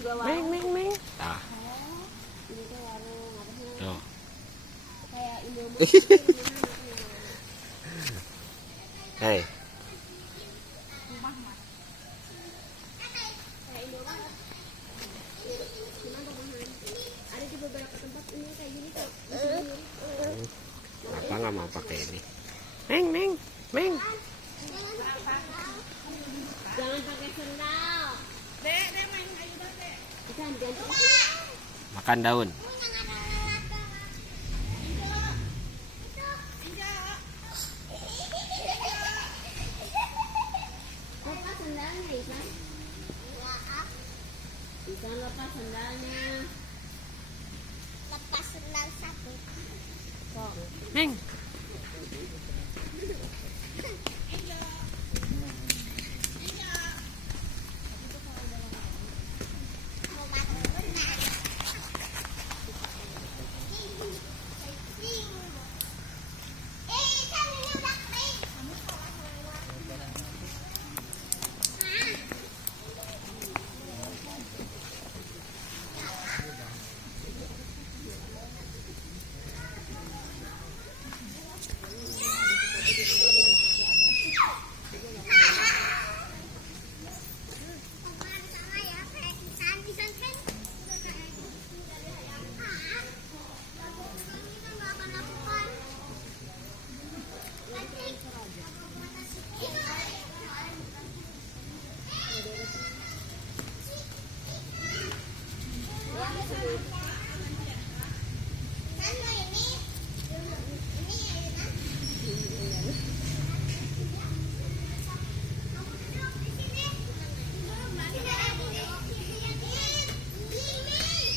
juga warung. Meng, meng, meng. Tah. Ini tuh warung apa sih? Tuh. Kayak Indomie. Hei. Kayak Indomie. Cuman rumahan. Ada di beberapa tempat ini kayak gini kok. Apa nggak mau pakai ini? Meng, meng, meng. Jangan pakai sendal. Dek main kayu dek. Jangan. Makan daun. Lepas sendalnya, Isan. Isan lepas sendalnya. Lepas sendal satu. Kok. Meng.